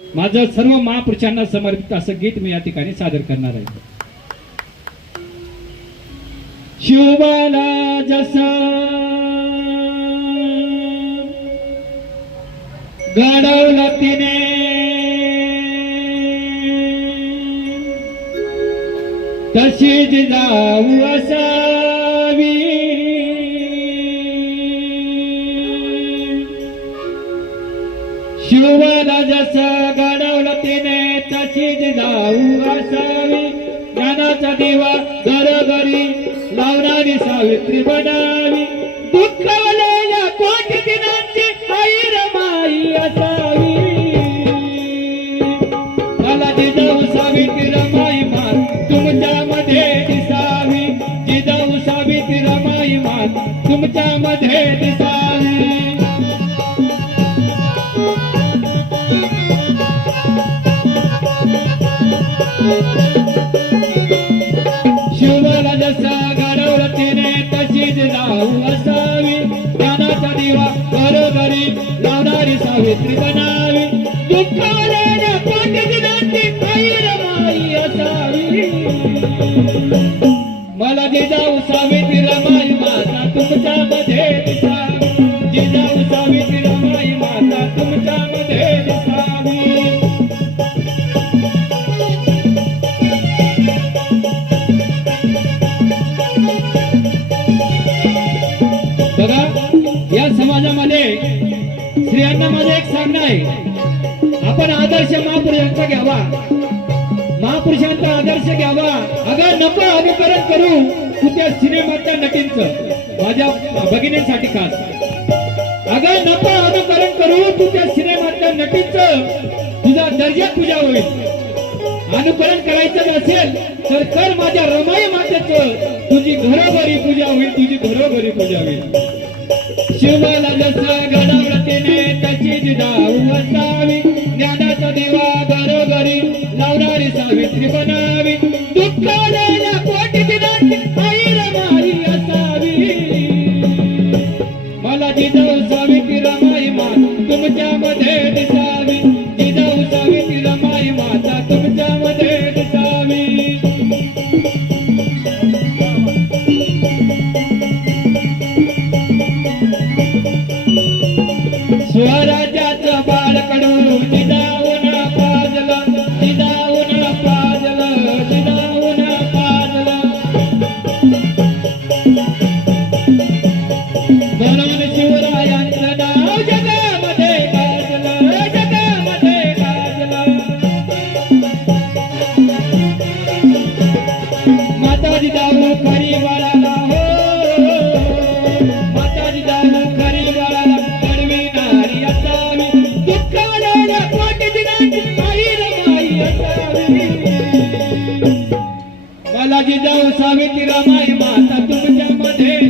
माझं सर्व महापुरुषांना समर्पित असं गीत मी या ठिकाणी सादर करणार आहे. शिवबाला जस घडवलं तिने तशी जाऊ असा शिवबाला घडवलं तिने तशीच जाऊ असावी. ज्ञानाचा दिवा घरोघरी लावणारी सावित्री बनावी. दुःखवलेल्या कोटी दिनांची आई रमाई असावी. मला जिजाऊ सावित्री रमाई मान तुमच्या मध्ये दिसावी. जिजाऊ सावित्री रमाई मान तुमच्या मध्ये दिसावी. शिवला जसा घडवलं तिने तशीच राहू असावी. ज्ञानाचा दिवा घरोघरी लावणारी सावित्री बनावी. दुःखावलेल्या कोटी दिनांची रमाई असावी. मला जिजाऊ सावित्री रमाई माझा तुमच्या मध्ये दिसावी. आपण आदर्श महापुरुषांचा घ्यावा. महापुरुषांचा आदर्श घ्यावा. अगं नको अनुकरण करू तू त्या सिनेमाच्या नटींच. माझ्या भगिनींसाठी खास. अगं नको अनुकरण करू तू त्या सिनेमाच्या नटींच. तुझा दर्जा तुझ्या होईल. अनुकरण करायचं नसेल तर कर माझ्या रमाई मातेच. तुझी घरोघरी पूजा होईल तुझी घरोघरी पूजा होईल. शिवला जसा गडावतीने तशीच जाऊ असावी. देवा घरोघरी लावणारी सावित्री बनावी. दुःखाला पोटी दिनांची आई रमाई असावी. मला जिजाऊ सावित्री रमाई मान तुमच्या मध्ये दिसावी. जिजाऊ सावित्री रमाई माता तुमच्या मध्ये दिसावी. स्वराज्याचं बाळकडू जिजाऊ सावित्रीरामाई माता तुमच्या मध्ये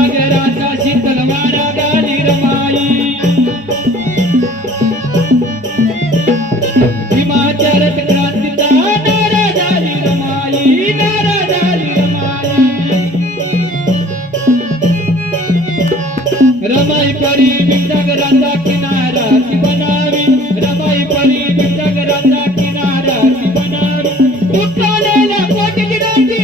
परी विठ्ठगराचा किनारा ती बनावी. रमाई परी विठ्ठगराचा किनारा ती बनावी. उत्तालेल्या कोटी गिराची